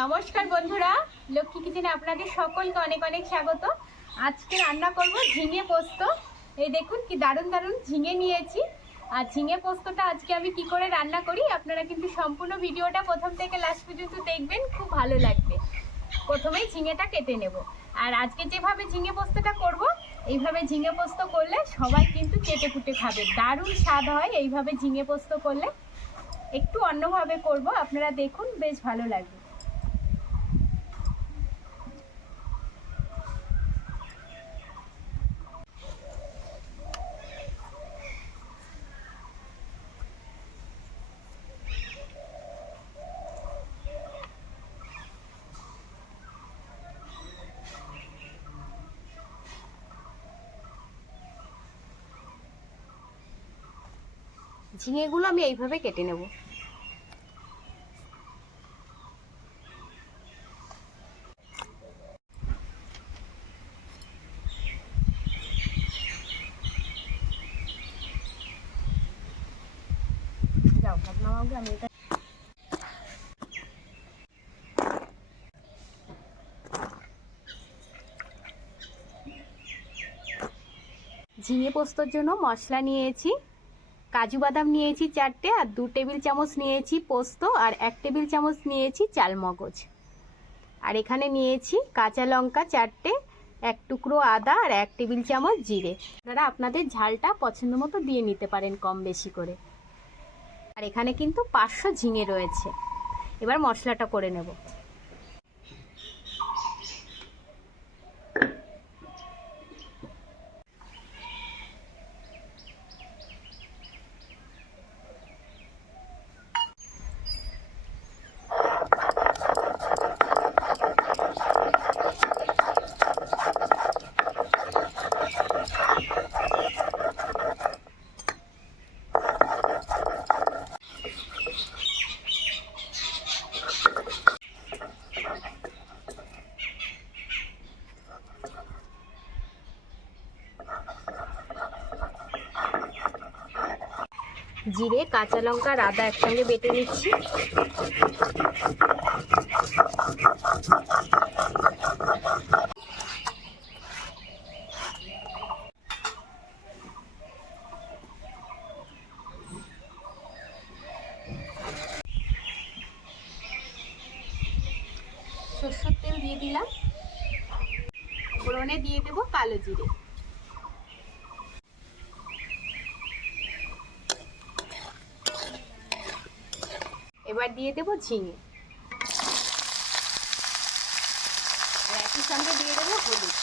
নমস্কার বন্ধুরা, লক্ষ্মী কিচেনে আপনাদের সকলকে অনেক অনেক স্বাগত। আজকে রান্না করব ঝিঙে পোস্ত। এই দেখুন কি দারুণ দারুণ ঝিঙে নিয়েছি। আর ঝিঙে পোস্তটা আজকে আমি কি করে রান্না করি আপনারা কিন্তু সম্পূর্ণ ভিডিওটা প্রথম থেকে লাস্ট পর্যন্ত দেখবেন, খুব ভালো লাগবে। প্রথমেই ঝিঙেটা কেটে নেব। আর আজকে যেভাবে ঝিঙে পোস্তটা করব, এইভাবে ঝিঙে পোস্ত করলে সবাই কিন্তু চেটে পুটে খাবে, দারুণ স্বাদ হয় এইভাবে ঝিঙে পোস্ত করলে। একটু অন্যভাবে করব, আপনারা দেখুন, বেশ ভালো লাগবে। ঝিঙেগুলো আমি এইভাবে কেটে নেব। যাও ভাবনা মামকে আমি এটা ঝিঙে পোস্তর জন্য মশলা নিয়েছি, কাজু বাদাম নিয়েছি 4টে, আর 2 টেবিল চামচ নিয়েছি পোস্ত, আর 1 টেবিল চামচ নিয়েছি চালমগজ। আর এখানে নিয়েছি কাঁচা লঙ্কা 4টে, 1 টুকরো আদা, আর 1 টেবিল চামচ জিরে। আপনারা আপনাদের ঝালটা পছন্দ মতো দিয়ে নিতে পারেন কম বেশি করে। আর এখানে কিন্তু 500 ঝিঙে রয়েছে। এবার মশলাটা করে নেব। জিরে, কাঁচা লঙ্কা আর আদা একসঙ্গে বেটে নিচ্ছি। সরষের তেল দিয়ে দিলাম, ফোড়নে দিয়ে দেবো কালো জিরে। এবার দিয়ে দেবো ঝিঙে, আর একই সঙ্গে দিয়ে দেবো হলুদ।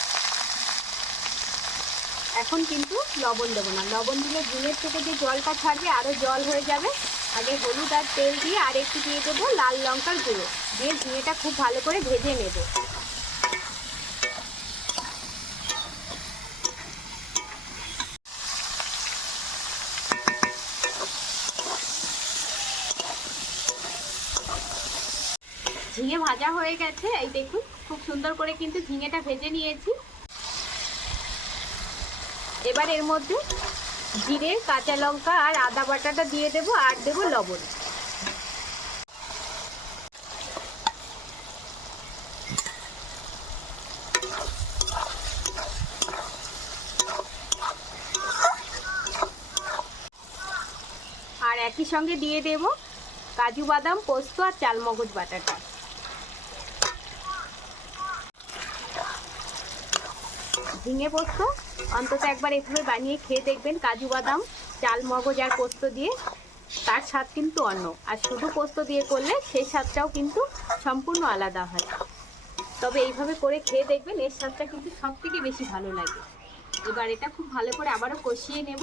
এখন কিন্তু লবণ দেবো না, লবণ দিলে ঝিঙের থেকে যে জলটা ছাড়বে আরও জল হয়ে যাবে। আগে হলুদ আর তেল দিয়ে আর একটু দিয়ে দেবো লাল লঙ্কার গুঁড়ো, দিয়ে ঝিঙেটা খুব ভালো করে ভেজে নেব। ঝিঙে ভাজা হয়ে গেছে, এই দেখুন খুব সুন্দর করে কিন্তু ঝিঙেটা ভেজে নিয়েছি। এবার এর মধ্যে জিরে, কাঁচা লঙ্কা আর আদা বাটাটা দিয়ে দেবো, আর দেবো লবণ। আর একই সঙ্গে দিয়ে দেব কাজু বাদাম, পোস্ত আর চালমগজ বাটাটা। ঝিঙে পোস্ত অন্তত একবার এভাবে বানিয়ে খেয়ে দেখবেন, কাজু বাদাম, চালমগজ আর পোস্ত দিয়ে, তার স্বাদ কিন্তু অন্য। আর শুধু পোস্ত দিয়ে করলে সেই স্বাদটাও কিন্তু সম্পূর্ণ আলাদা হয়। তবে এইভাবে করে খেয়ে দেখবেন, এর স্বাদটা কিন্তু সব থেকে বেশি ভালো লাগে। এবার এটা খুব ভালো করে আবারও কষিয়ে নেব।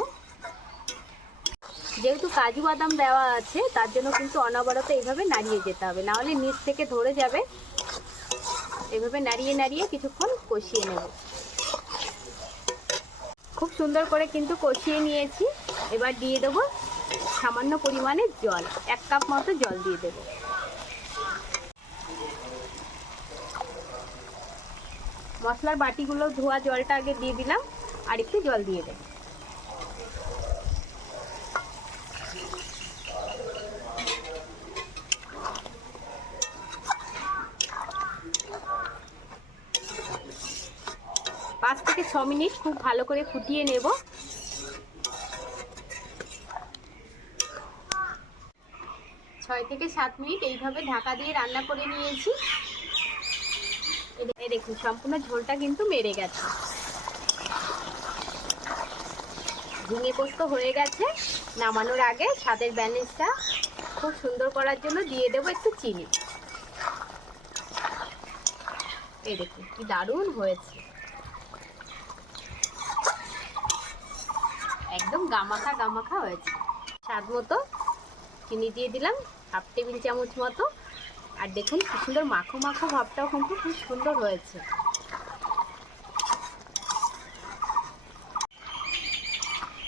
যেহেতু কাজু বাদাম দেওয়া আছে তার জন্য কিন্তু অনবরত এইভাবে নাড়িয়ে যেতে হবে, নাহলে নিচ থেকে ধরে যাবে। এইভাবে নাড়িয়ে নাড়িয়ে কিছুক্ষণ কষিয়ে নেব। খুব সুন্দর করে কিন্তু কষিয়ে নিয়েছি। এবার দিয়ে দেবো সামান্য পরিমাণে জল, 1 কাপ মতো জল দিয়ে দেবো। মশলার বাটিগুলো ধোয়া জলটা আগে দিয়ে দিলাম, আর একটু জল দিয়ে দেব। 5 থেকে 6 মিনিট খুব ভালো করে ফুটিয়ে নেব। 6 থেকে 7 মিনিট এইভাবে ঢাকা দিয়ে রান্না করে নিয়েছি। এই দেখুন সম্পূর্ণ ঝোলটা কিন্তু মেরে গেছে। ঝিঙে পোস্ত হয়ে গেছে। নামানোর আগে স্বাদের ব্যালেন্সটা খুব সুন্দর করার জন্য দিয়ে দেবো একটু চিনি। এই দেখুন কি দারুণ হয়েছে, একদম গামাখা গামাখা হয়েছে। স্বাদ মতো চিনি দিয়ে দিলাম, 1/2 টেবিল চামচ মতো। আর দেখুন কি সুন্দর মাখো মাখো ভাবটাও কিন্তু খুব সুন্দর হয়েছে।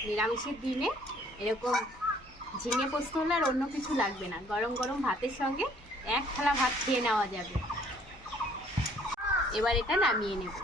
নিরামিষের দিনে এরকম ঝিঙে পোস্ত হলে আর অন্য কিছু লাগবে না। গরম গরম ভাতের সঙ্গে 1 থালা ভাত খেয়ে নেওয়া যাবে। এবার এটা নামিয়ে নেব।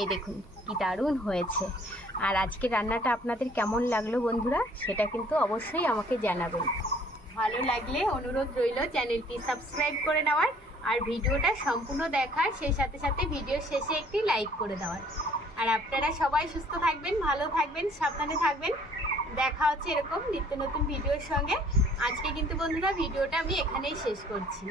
এই দেখুন কি দারুণ হয়েছে। আর আজকে রান্নাটা আপনাদের কেমন লাগলো বন্ধুরা, সেটা কিন্তু অবশ্যই আমাকে জানাবেন। ভালো লাগলে অনুরোধ রইল চ্যানেলটি সাবস্ক্রাইব করে নেওয়ার, আর ভিডিওটা সম্পূর্ণ দেখার, সেই সাথে সাথে ভিডিওর শেষে একটি লাইক করে দেওয়ার। আর আপনারা সবাই সুস্থ থাকবেন, ভালো থাকবেন, সাবধানে থাকবেন। দেখা হচ্ছে এরকম নিত্য নতুন ভিডিওর সঙ্গে। আজকে কিন্তু বন্ধুরা ভিডিওটা আমি এখানেই শেষ করছি।